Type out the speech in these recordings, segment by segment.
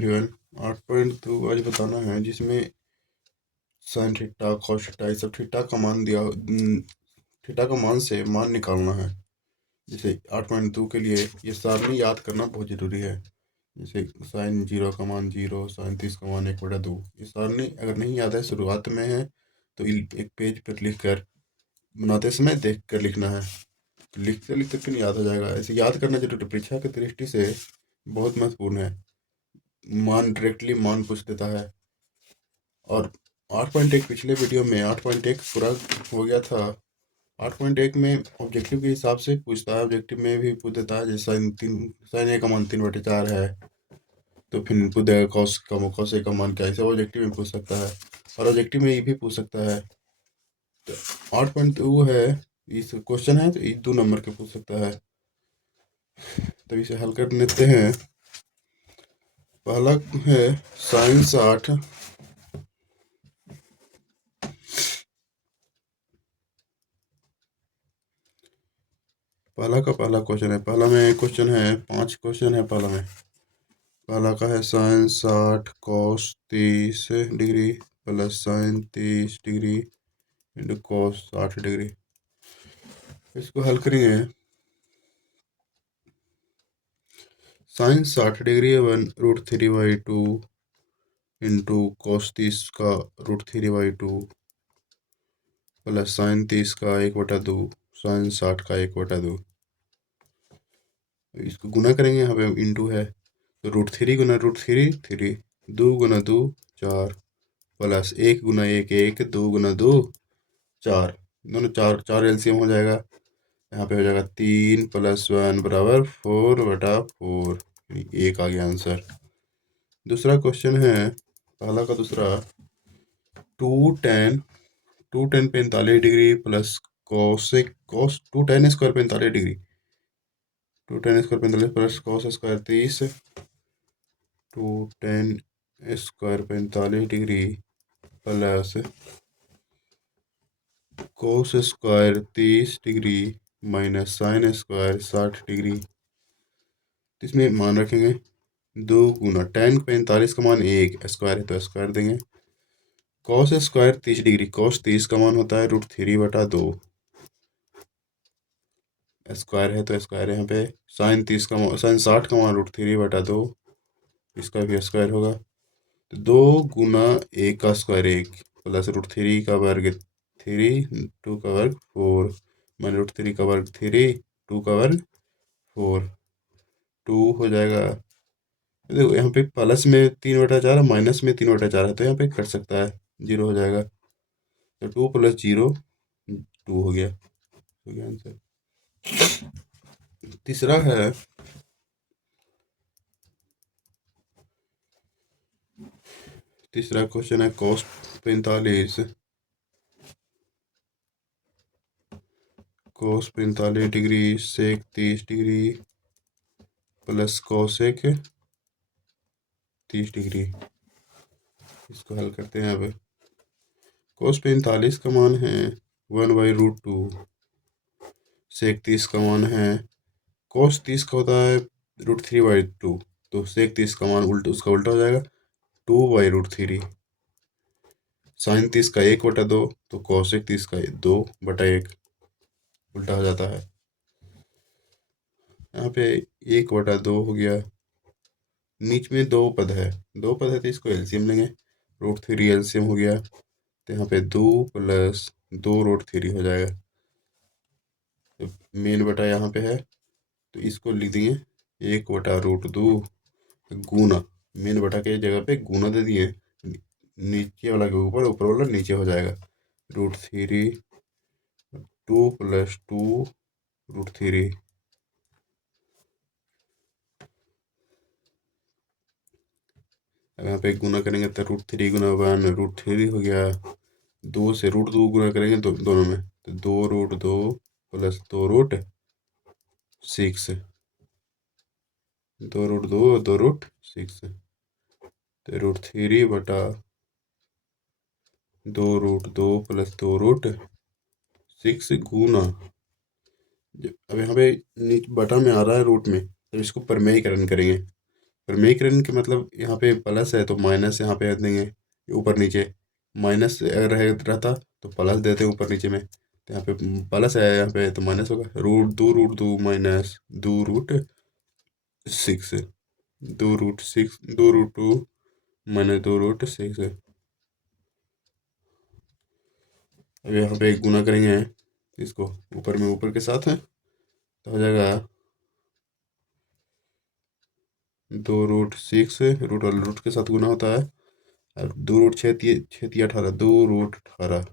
Everyone. 8.2 आज बताना है जिसमें साइन थीटा कॉस थीटा ये सब थीटा का मान दिया, थीटा का मान से मान निकालना है। जैसे 8.2 के लिए ये सारणी याद करना बहुत ज़रूरी है। जैसे साइन 0 का मान 0, साइन 30 का मान 1/2। ये सारणी अगर नहीं याद है, शुरुआत में है तो एक पेज पर लिख कर बनाते समय देख कर लिखना है। लिखते लिखते फिर याद हो जाएगा। ऐसे याद करना जरूरी, परीक्षा की दृष्टि से बहुत महत्वपूर्ण है। मान डायरेक्टली मान पूछ देता है। और 8.1 पिछले वीडियो में 8.1 पूरा हो गया था। 8.1 में ऑब्जेक्टिव के हिसाब से पूछता है। ऑब्जेक्टिव में भी पूछ देता है। जैसे साइन ए का मान 3/4 है तो फिर पूछ देगा कॉस ए का मान क्या है। सब ऑब्जेक्टिव में पूछ सकता है और ऑब्जेक्टिव में ये भी पूछ सकता है। तो 8.2 है, इस क्वेश्चन है तो 2 नंबर के पूछ सकता है। तो इसे हल कर लेते हैं। पहला है साइन 60। पहला क्वेश्चन है। पहला में क्वेश्चन है, 5 क्वेश्चन है। पहला का है sine 60 cos 30 degree plus sine 30 degree into cos 60 degree. इसको हल करेंगे। साइन 60 डिग्री है 1√3/2 इंटू कॉस 30 का √3/2 प्लस साइन 30 का 1/2 साइन 60 का 1/2। इसको गुना करेंगे। यहाँ पे इंटू है तो √3 गुना √3 3, 2 गुना 2 4 प्लस 1 गुना 1 1, 2 गुना 2 4। दोनों चार एलसीएम हो जाएगा। यहाँ पे हो जाएगा 3 + 1 = 4/4। 1 आ गया आंसर। दूसरा क्वेश्चन है, पहला का दूसरा 2tan 45 degree plus cos 2tan square 45 degree 2tan square 45 plus cos square 30। 2tan square 45 degree plus cos square 30 degree minus sine square 60 degree. इसमें मान रखेंगे 2 गुना tan 45 का मान 1 स्क्वायर है तो स्क्वायर देंगे। cos स्क्वायर 30 डिग्री, cos 30 का मान होता है √3/2 स्क्वायर है तो स्क्वायर। यहाँ पे साइन 60 का मान √3/2, इसका भी स्क्वायर होगा। तो 2 गुना 1 का स्क्वायर 1 प्लस √3 का वर्ग 3, 2 का वर्ग 4 माइनस √3 का वर्ग 3, 2 का वर्ग 4, 2 हो जाएगा। देखो यहाँ पे प्लस में 3/4 माइनस में 3/4 है तो यहाँ पे कट सकता है, 0 हो जाएगा। तो 2 + 0 2 हो गया आंसर। तीसरा है, तीसरा क्वेश्चन है cos 45 degree sec 30 degree plus cosec 30 degree. इसको हल करते हैं। अब cos 45 का मान है 1/√2, sec 30 का मान है, cos 30 का होता है √3/2 तो sec 30 का मान उसका उल्टा हो जाएगा 2/√3। साइन 30 का 1/2 तो cosec 30 का 2/1 उल्टा हो जाता है। यहाँ पे 1/2 हो गया। नीच में 2 पद है, 2 पद है तो इसको एलसीएम लेंगे। √3 एलसीएम हो गया तो यहाँ पे 2 + 2√3 हो जाएगा। तो मेन बटा यहाँ पे है तो इसको लिख दिए 1/√2 गुना, मेन बटा के जगह पे गुना दे दिए, नीचे वाला के ऊपर, ऊपर वाला नीचे हो जाएगा। √3 2 + 2√3। अब यहाँ पे गुना करेंगे तो √3 गुना 1 √3 हो गया। 2 से √2 गुना करेंगे दोनों में तो 2√2 + 2√6, 2√2 2√6 तो √3/2√2 + 2√6 गुना। अब यहाँ पे बटा में आ रहा है रूट में तो इसको परमेयीकरण करेंगे। प्रमेयकरण के मतलब यहाँ पे प्लस है तो माइनस यहाँ पे देंगे ऊपर नीचे, माइनस अगर रहता तो प्लस देते ऊपर नीचे में, तो यहाँ पे प्लस है यहाँ पे तो माइनस होगा। रूट दो माइनस दो रूट सिक्स, दो रूट सिक्स, दो रूट टू माइनस दो रूट सिक्स। अब यहाँ पे गुना करेंगे इसको ऊपर में ऊपर के साथ है तो हो जाएगा दो रूट सिक्स, रूट वाले रूट के साथ गुना होता है। अब दो रूट छः तिया 18, दो रूट 18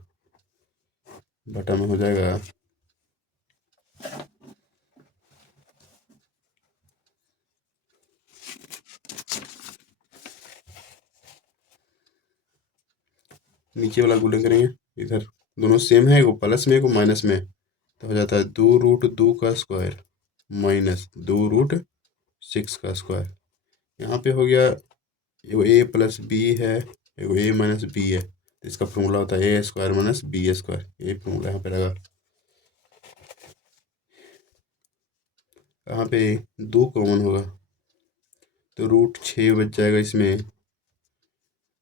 बटा में हो जाएगा नीचे वाला गुना करेंगे इधर, दोनों सेम है, एगो प्लस में एगो माइनस में, तो हो जाता है दो रूट दो का स्क्वायर माइनस दो रूट सिक्स का स्क्वायर। यहाँ पे हो गया एगो ए प्लस बी है, एगो ए माइनस बी है, तो इसका फॉर्मूला होता है ए स्क्वायर माइनस बी स्क्वायर, ये फॉर्मूला यहाँ पे लगा। यहाँ पे दो कॉमन होगा तो रूट 6 बच जाएगा इसमें।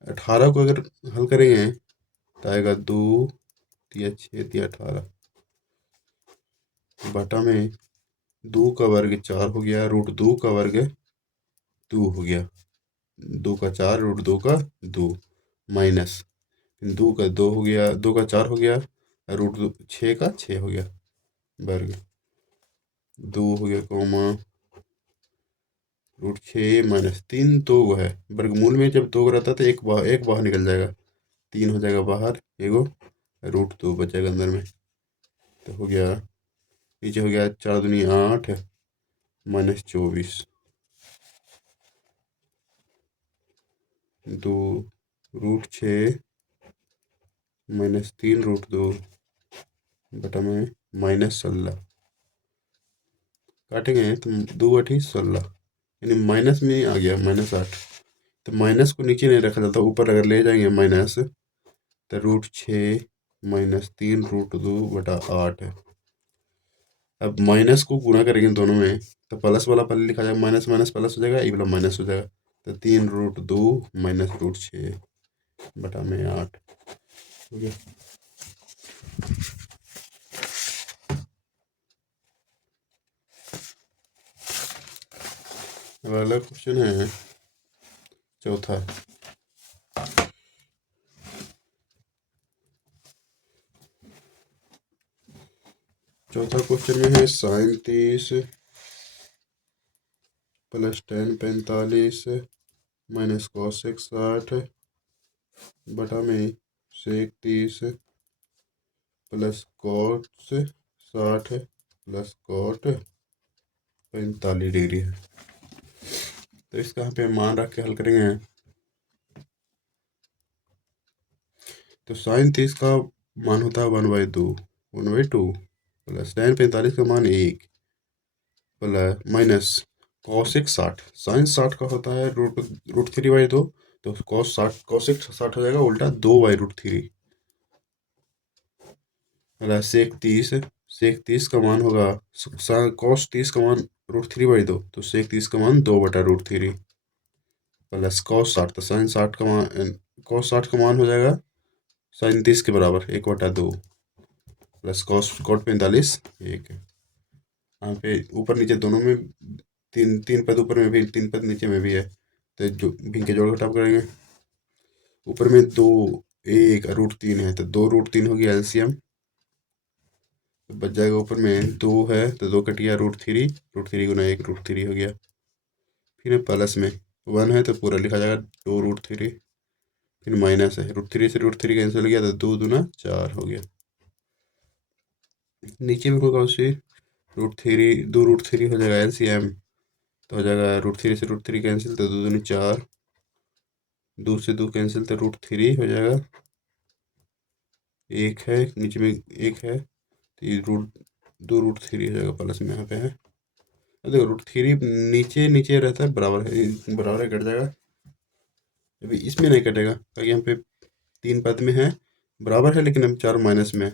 18 को अगर हल करेंगे तो आएगा दो तिया 6 तिया 18 बटा में दो का वर्ग 4 हो गया, रूट दो का वर्ग 2 हो गया, दो का 4 रूट दो का 2 माइनस दो का 2 हो गया, दो का 4 हो गया, रूट 6 का 6 हो गया वर्ग, दो हो गया कॉमा रूट 6 माइनस 3 दो है, वर्गमूल में जब दो रहता है तो एक बाहर निकल जाएगा, 3 हो जाएगा बाहर, एगो रूट 2 बचेगा अंदर में, तो हो गया नीचे हो गया 4 दूनी 8 माइनस 24, दो रूट 6 माइनस 3 रूट 2 बटा में माइनस 16, काटेंगे तो दो अठी 16, यानी माइनस में आ गया माइनस 8, तो माइनस को नीचे नहीं रखा जाता, ऊपर अगर ले जाएंगे माइनस तो रूट 6 माइनस 3 रूट 2 बटा 8 है। अब माइनस को गुना करेंगे दोनों में तो प्लस वाला पहले लिखा जाएगा, माइनस माइनस प्लस हो जाएगा, ये वाला माइनस हो जाएगा, तो 3 रूट 2 माइनस रूट 6 बटा में 8 हो गया। अब अगला क्वेश्चन है चौथा, चौथा क्वेश्चन में है sine 30 plus tan 45 minus cosec 60 बटा में sec 30 plus cot 60 plus cot 45 degree है। तो इसका यहाँ पे मान रख के हल करेंगे तो साइन 30 का मान होता है 1/2 प्लस टेन 45 का मान 1 प्लस माइनस कॉसेक 60, साइन 60 का होता है रूट 3/2, तो कॉस 60 कॉसेक 60 हो जाएगा उल्टा 2/√3 प्लस सेक 30 का मान होगा कॉस 30 का मान √3/2, तो सेक 30 का मान 2/√3 प्लस कॉस 60, तो साइन 60 का मान कॉस 60 का मान हो जाएगा साइन 30 के बराबर 1/2 प्लस कॉट 45 1। यहाँ पे ऊपर नीचे दोनों में तीन तीन पद ऊपर में भी तीन पद नीचे में भी है, तो जो भिंग के जोड़ घटाव करेंगे, ऊपर में दो एक √3 है तो दो √3 होगी एलसीएम, तो बच जाएगा ऊपर में दो है तो दो कटिया √3 गुना 1 √3 हो गया, फिर प्लस में 1 है तो पूरा लिखा जाएगा 2 √3, फिर माइनस है √3 से √3 कैंसिल हो गया तो 2 दूना 4 हो गया, नीचे में होगा उससे √3 2 √3 हो जाएगा एलसीएम, तो हो जाएगा √3 से √3 कैंसिल तो 2 दूनी 4, 2 से 2 कैंसिल तो √3 हो जाएगा, एक है नीचे में एक है तो ये दो √3 हो जाएगा प्लस में यहाँ पे है, देखो √3 नीचे नीचे रहता है बराबर है, बराबर है कट जाएगा, अभी इसमें नहीं कटेगा क्योंकि यहाँ पे तीन पद में है बराबर है लेकिन हम 4 माइनस में है,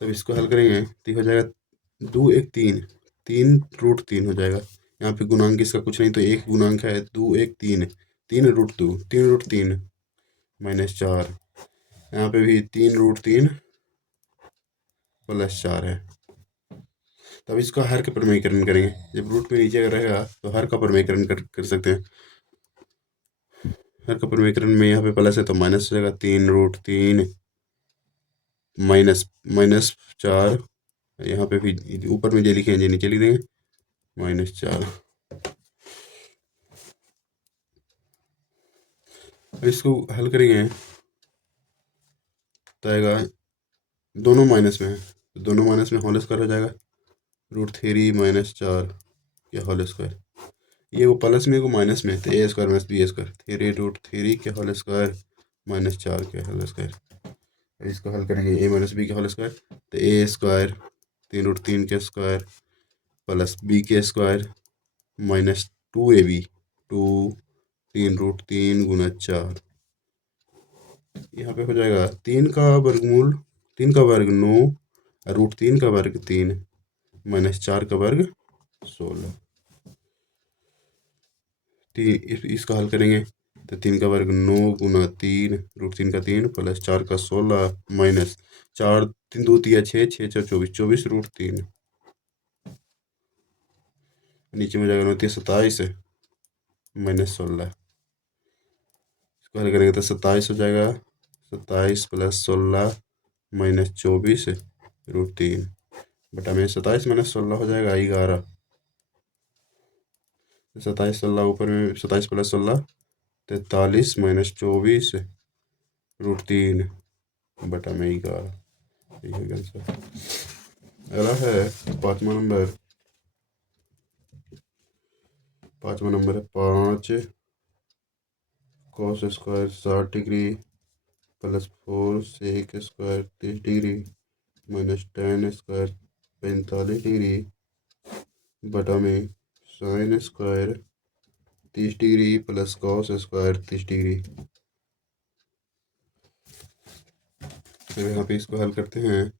तब इसको हल करेंगे तो हो जाएगा 2 1 3 3 √3 हो जाएगा, यहाँ पे गुणांक इसका कुछ नहीं, तो एक गुणांक है, 2 1 3, 3√2, 3√3 -4। यहाँ पे भी 3√3 +4 है। तब इसका हर का प्रमेयीकरण करेंगे। जब रूट में नीचे अगर रहेगा तो हर का प्रमेयीकरण कर सकते हैं। हर का प्रमेयीकरण में यहाँ पे प्लस है तो माइनस हो जाएगा, 3√3 -4। यहाँ पे भी ऊपर में जो लिखे हैं नीचे लिख देंगे, -4। इसको हल करेंगे तो आएगा, दोनों माइनस में है तो दोनों माइनस में होल स्क्वायर हो जाएगा, √3 -4 के होल स्क्वायर। ये वो प्लस में को माइनस में, तो a² - b², 3√3 के होल स्क्वायर -4 के होल स्क्वायर। इसको हल करेंगे, a - b के होल स्क्वायर, तो a² 3√3 के स्क्वायर प्लस b के स्क्वायर -2ab, 2 3√3 × 4। यहाँ पे हो जाएगा 3 का वर्गमूल, 3 का वर्ग 9, √3 का वर्ग 3, -4 का वर्ग 16। इसका हल करेंगे तो 3 का वर्ग 9 × 3, √3 का 3 प्लस 4 का 16 माइनस 4 3 2 3 6 6 4 24, 24√3। नीचे में जाएगा 9 27 -16। इसको हल करेंगे तो 27 हो जाएगा, 27 + 16 -24√3 बटा में 27 - 16 हो जाएगा 11। 27 16 ऊपर में 27 + 16 43 -24√3 बटा में 11। यही आंसर। अगला है पाँचवा नंबर है 5 cos² 60° +4 sec² 30° -tan² 45° बटा में sin² 30° + cos² 30°। फिर यहाँ पे इसको हल करते हैं,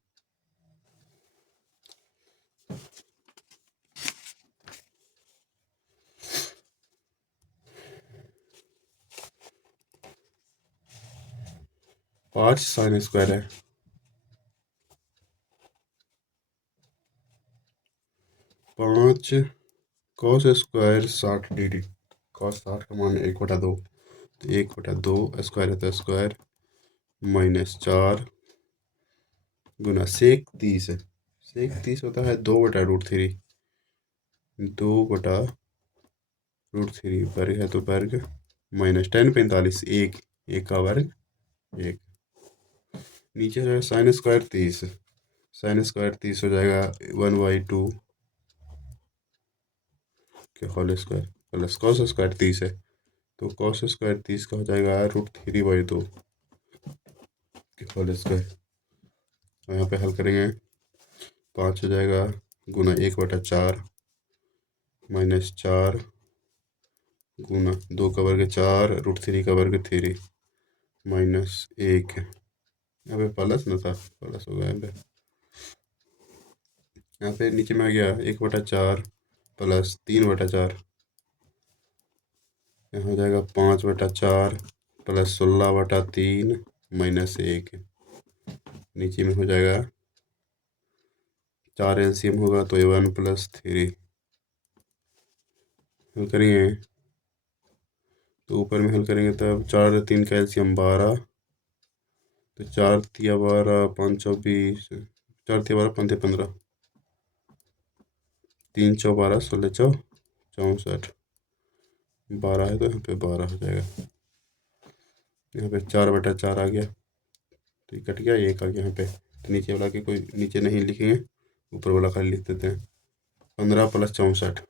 पाँच sin² है, 5 cos² 60°। cos 60 का मान 1/2, तो 1/2 स्क्वायर है तो स्क्वायर -4 गुना sec 30 है। sec 30 होता है 2/√3, 2/√3 वर्ग है तो वर्ग -tan 45, 1 का वर्ग 1। नीचे जो है sin² 30, sin² 30 हो जाएगा 1/2 के होल स्क्वायर प्लस cos² 30 है तो cos² 30 का हो जाएगा √3/2 के होल स्क्वायर। यहाँ पे हल करेंगे 5 हो जाएगा गुना 1/4 -4 गुना 2 का वर्ग 4, √3 का वर्ग 3 -1। यहाँ पे प्लस ना था, प्लस हो गया यहाँ पे नीचे में आ गया 1/4 प्लस 3/4। यहाँ हो जाएगा 5/4 प्लस 16/3 -1। नीचे में हो जाएगा 4 LCM होगा तो a1 + 3। हल करेंगे तो ऊपर में हल करेंगे तब 4 3 का LCM 12, तो 4 तिया 12 5 24, 4 तिया 12 5 15, 3 चौ 12 16 चौ 64, 12 है तो यहाँ पे 12 हो जाएगा। यहाँ पे 4/4 आ गया तो ये कट गया, 1 आ गया यहाँ पे, तो नीचे वाला के कोई नीचे नहीं लिखेंगे, ऊपर वाला खाली लिख देते हैं। 15 + 64,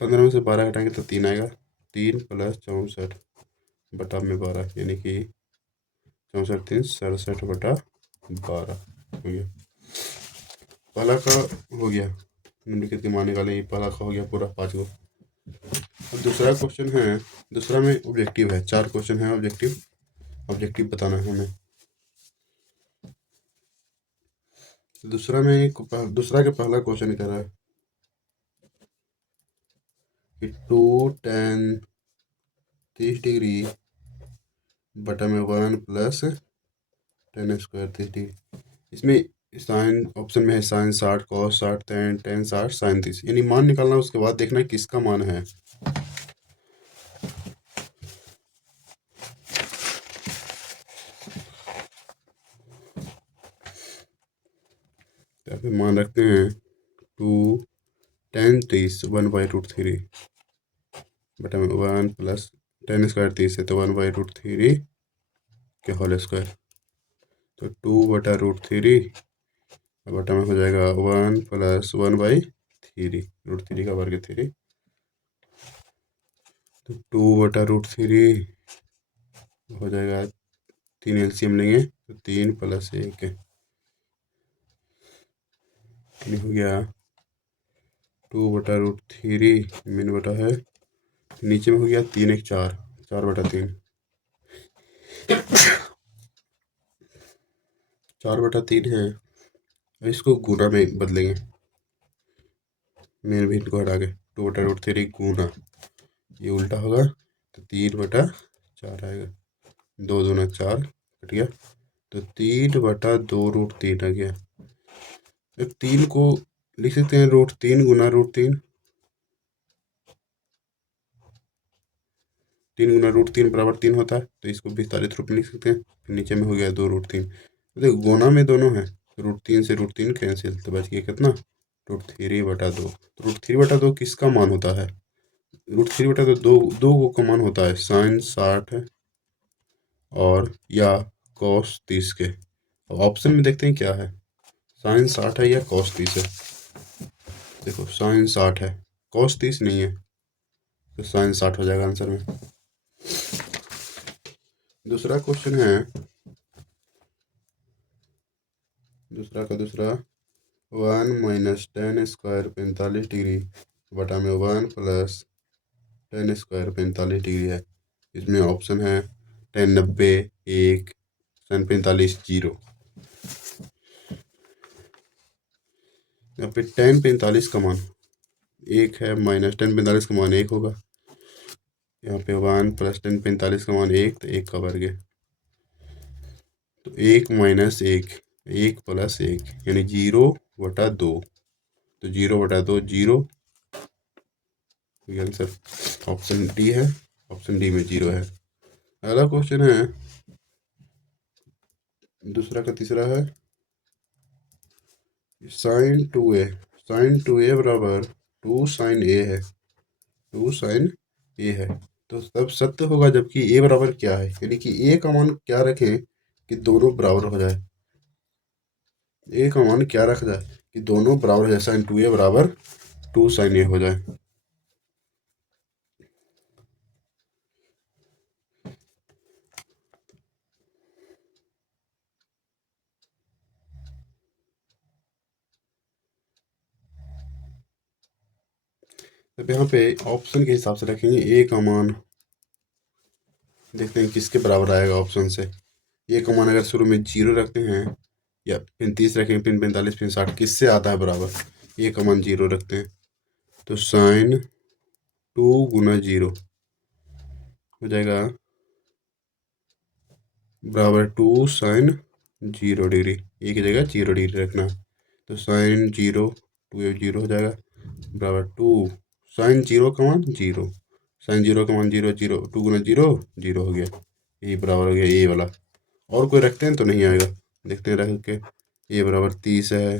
15 में से 12 घटाएंगे तो 3 आएगा, 3 + 64 बटा में 12, यानी कि 64 3 67/12 हो गया। पहला का हो गया, निम्नलिखित के मान निकालें, ये पहला का हो गया पूरा 5 गो। अब दूसरा क्वेश्चन है, दूसरा में ऑब्जेक्टिव है, 4 क्वेश्चन है ऑब्जेक्टिव बताना है हमें। दूसरा के पहला क्वेश्चन कह रहा है कि 2 tan 30 डिग्री बटा में 1 प्लस tan स्क्वायर 30 डिग्री। इसमें साइन ऑप्शन में है साइन 60, कॉस 60, tan 60, साइन 30। यानी मान निकालना, उसके बाद देखना है किसका मान है। तो यहाँ पे मान रखते हैं 2 tan 30 1/√3 बटा में 1 प्लस tan स्क्वायर 30 है तो 1/√3 के होल स्क्वायर। तो 2/√3 बटा में हो जाएगा 1 प्लस 1/3, √3 का वर्ग 3। तो 2/√3 हो जाएगा, 3 एलसीएम लेंगे तो 3 प्लस 1 हो गया 2/√3 मीन बटा है, नीचे में हो गया 3 1 4, 4/3, 4/3 है। इसको गुना में बदलेंगे, मेन भी को हटा के 2/√3 गुना, ये उल्टा होगा तो 3/4 आएगा, 2 दूना 4 कट गया, तो 3/2√3 आ गया। तो 3 को लिख सकते हैं √3 गुना √3, 3 गुना √3 बराबर 3 होता है, तो इसको विस्तारित रूप में लिख सकते हैं। फिर नीचे में हो गया 2√3, देखो गुना में दोनों है, √3 से √3 कैंसिल, तो बच गया कितना, √3/2। तो √3/2 किसका मान होता है, √3/2 दो का मान होता है साइन 60 और या कॉस 30 के। अब ऑप्शन में देखते हैं क्या है, साइन 60 है या कॉस 30 है। देखो साइन 60 है, कॉस 30 नहीं है, तो साइन 60 हो जाएगा आंसर में। दूसरा क्वेश्चन है, दूसरा 1 माइनस tan स्क्वायर 45 डिग्री बटा में 1 प्लस tan स्क्वायर 45 डिग्री है। इसमें ऑप्शन है tan 90, 1, sin 45 0। यहाँ पे tan 45 का मान 1 है, माइनस tan 45 का मान 1 होगा। यहाँ पे 1 प्लस tan 45 का मान 1, तो 1 का वर्ग है, तो 1 माइनस 1, 1 प्लस 1 यानी 0/2, तो 0/2 0। आंसर ऑप्शन डी है, ऑप्शन डी में 0 है। अगला क्वेश्चन है, दूसरा का तीसरा है sin 2a बराबर 2 sin a है, 2 sin a है। तो तब सत्य होगा जबकि a बराबर क्या है, यानी कि a का मान क्या रखें कि दोनों बराबर हो जाए, a का मान क्या रखा जाए कि दोनों बराबर हो जाए, sin 2a बराबर 2 sin a हो जाए। अब यहाँ पे ऑप्शन के हिसाब से रखेंगे, a का मान देखते हैं किसके बराबर आएगा ऑप्शन से। a का मान अगर शुरू में 0 रखते हैं या फिर 30 रखेंगे, फिर 45, फिर 60, किससे आता है बराबर, a का मान 0 रखते हैं, तो sin 2 गुना 0 हो जाएगा बराबर 2 sin 0 डिग्री, ए की जगह 0 डिग्री रखना है, तो sin 0 2 0 हो जाएगा बराबर 2 sin 0 का मान 0, sin 0 का मान 0 0, 2 गुना 0 0 हो गया, ये बराबर हो गया ए वाला। और कोई रखते हैं तो नहीं आएगा, देखते हैं रख के, ए बराबर 30 है,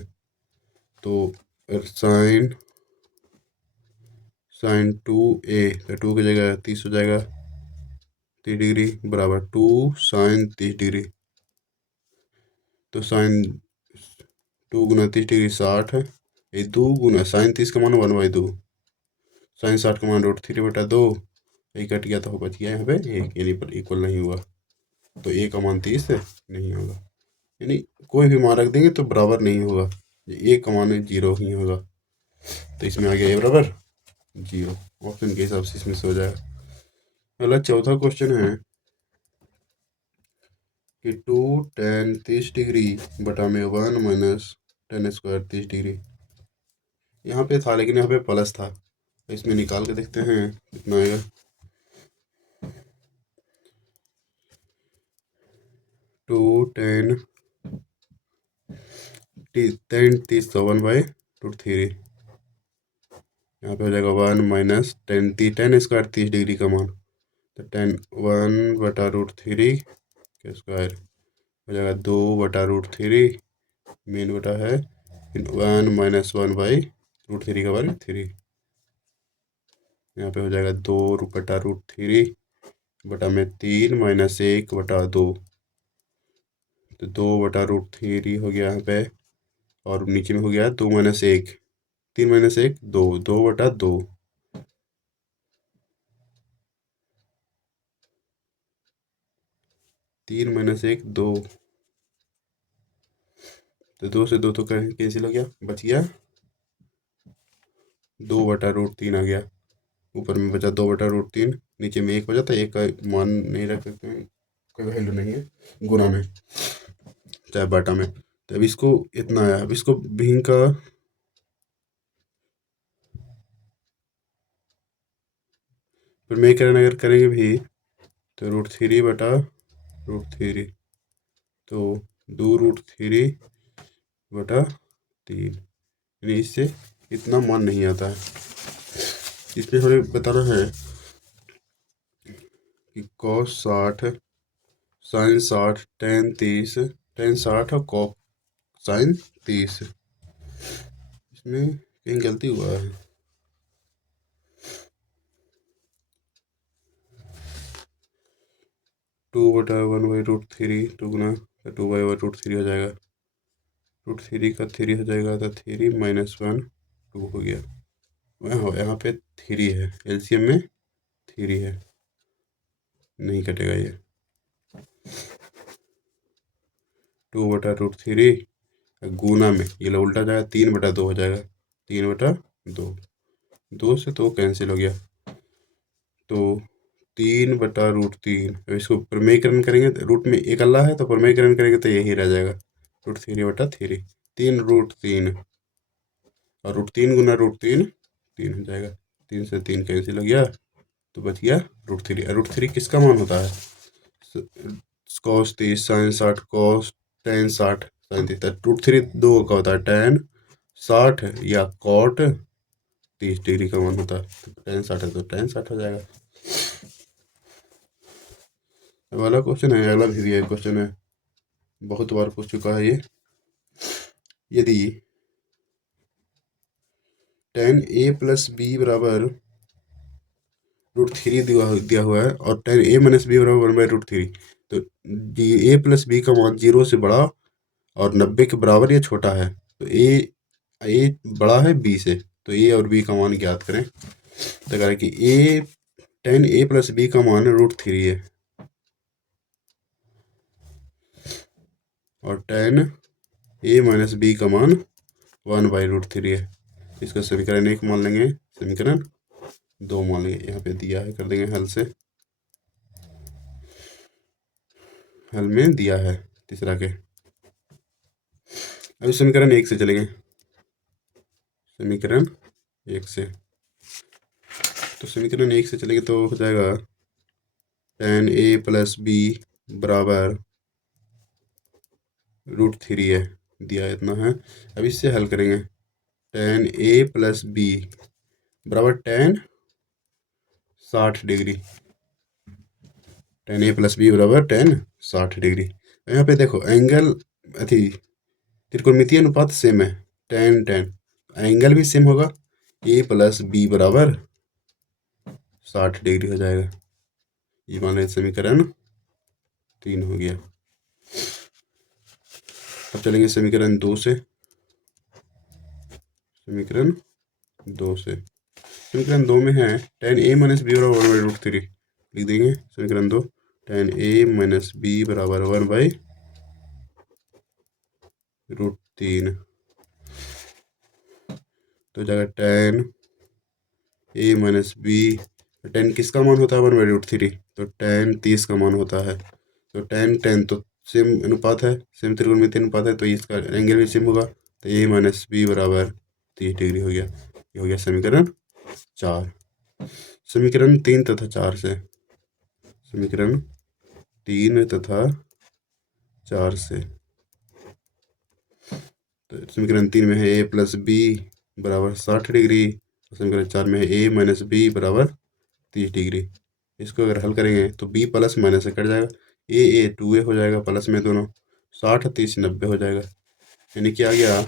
तो sin 2a, तो 2 की जगह 30 हो जाएगा, 30 डिग्री बराबर 2 sin 30 डिग्री, तो sin 2 गुना 30 डिग्री 60 है, ये 2 गुना sin 30 का मान 1/2, sin 60 का मान √3/2, ये कट गया तो बच गया यहाँ पे 1, यानी पर इक्वल नहीं हुआ, तो a का मान 30 नहीं होगा, यानी कोई भी मान रख देंगे तो बराबर नहीं होगा, a का मान 0 ही होगा, तो इसमें आ गया a बराबर 0, ऑप्शन के हिसाब से इसमें से हो जाएगा। अगला चौथा क्वेश्चन है कि 2 tan 30 डिग्री बटा में 1 माइनस टेन स्क्वायर 30 डिग्री। यहाँ पे था लेकिन यहाँ पे प्लस था, तो इसमें निकाल के देखते हैं कितना आएगा। 2 10 30 तो 1/√3। यहाँ पे हो जाएगा 1 - 10 स्क्वायर 30 डिग्री का मान, तो 1/√3 के स्क्वायर हो जाएगा 2/√3। मेन बटा है 1 - 1/√3 का वर्ग 3। यहाँ पे हो जाएगा 2/√3 बटा में 3 - 1/2, तो 2/√3 हो गया यहाँ पे, और नीचे में हो गया 2 - 1, 3 - 1 2, 2/2। 3 - 1 2, तो 2 से 2 तो कैंसिल हो गया, बच गया 2/√3 आ गया। ऊपर में बचा 2/√3, नीचे में 1 बचा, तो 1 का मान नहीं रख सकते हैं, कोई वैल्यू नहीं है गुना में चाहे बाटा में। तो अब इसको इतना आया, अब इसको भिन्न का प्रमेयकरण अगर करेंगे भी, तो √3/√3, तो 2√3/3, यानी इससे इतना मान नहीं आता है। इसमें हमें बताना है कि cos 60 sin 60 tan 30, tan 60 और cos sin 30, इसमें कहीं गलती हुआ है। टू बटा 1/√3, टू गुना 2/√3 हो जाएगा, √3 का 3 हो जाएगा, तो 3 - 1 2 हो गया। यहाँ पे 3 है, एलसीएम में 3 है, नहीं कटेगा ये। 2/√3 गुना में ये लो उल्टा जाएगा, 3/2 हो जाएगा, 3/2, 2 से 2 कैंसिल हो गया, तो 3/√3। अब इसको प्रमेयकरण करेंगे, तो रूट में एक अल्लाह है, तो प्रमेयकरण करेंगे तो यही रह जाएगा, √3/3, 3√3, और √3 गुना √3 3 हो जाएगा, 3 से 3 कैंसिल हो गया, तो बच गया √3। √3 किसका मान होता है? cos 30 sin 60 cos tan 60 sin 30, √3 दो का होता है, tan 60 या cot 30 डिग्री का मान होता है, तो tan 60 है तो tan 60 हो जाएगा। अगला क्वेश्चन है, अगला भी है क्वेश्चन है, बहुत बार पूछ चुका है ये। यदि tan a + b बराबर √3 दिया हुआ है, और tan a - b बराबर 1/√3, तो a + b का मान 0 से बड़ा और 90 के बराबर या छोटा है, तो a बड़ा है b से, तो a और b का मान ज्ञात करें। तो कह रहा है कि tan a + b का मान √3 है, और tan a - b का मान 1/√3 है। इसका समीकरण 1 मान लेंगे, समीकरण 2 मान लेंगे, यहाँ पे दिया है, कर देंगे हल से, हल में दिया है तीसरा के। अभी समीकरण 1 से चलेंगे, समीकरण 1 से, तो समीकरण 1 से चलेंगे तो हो जाएगा tan a + b बराबर √3 है, दिया इतना है। अब इससे हल करेंगे, tan a + b बराबर tan 60 degree, tan a + b बराबर tan 60 डिग्री। यहाँ पे देखो एंगल अथी त्रिकोणमितीय अनुपात सेम है, tan एंगल भी सेम होगा, a + b बराबर 60 डिग्री हो जाएगा। ये मान लें समीकरण 3 हो गया। अब चलेंगे समीकरण 2 से, समीकरण 2 से, समीकरण 2 में है tan a - b बराबर 1/√3, लिख देंगे समीकरण 2, tan a - b बराबर 1/√3, तो जाएगा tan a - b, tan किसका मान होता है 1/√3, तो tan 30 का मान होता है, तो tan तो सेम अनुपात है, सेम त्रिकोणमितीय अनुपात है, तो इसका एंगल भी सेम होगा, तो ए माइनस बी बराबर 30 डिग्री हो गया। ये हो गया समीकरण 4। समीकरण 3 तथा 4 से, समीकरण 3 तथा 4 से, तो समीकरण 3 में है ए प्लस बी बराबर 60 डिग्री, समीकरण 4 में है ए माइनस बी बराबर 30 डिग्री। इसको अगर हल करेंगे तो बी प्लस माइनस से कट जाएगा, ए 2a हो जाएगा, प्लस में दोनों 60 30 90 हो जाएगा, यानी कि आ गया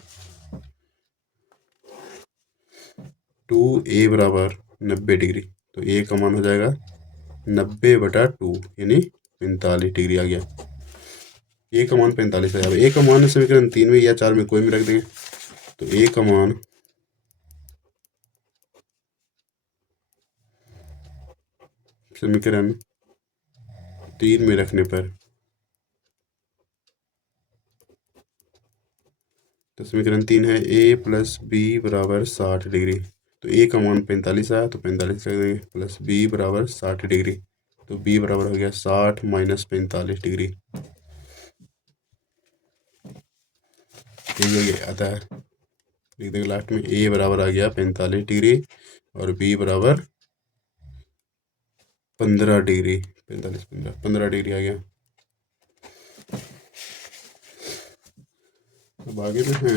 2a बराबर 90 डिग्री। तो ए का मान हो जाएगा 90/2 यानी 45 डिग्री आ गया। ए का मान 45 है। अब ए का मान समीकरण 3 में या 4 में कोई भी रख देंगे, तो ए का मान समीकरण 3 में रखने पर, तो समीकरण 3 है ए प्लस बी बराबर 60 डिग्री। तो ए का मान 45 आया, तो 45 रख देंगे, प्लस बी बराबर 60 डिग्री, तो बी बराबर हो गया 60 माइनस 45 डिग्री। ये आता है, लिख देंगे लास्ट में, ए बराबर आ गया 45 डिग्री और बी बराबर 15 डिग्री, 45 15 डिग्री आ गया। अब आगे में है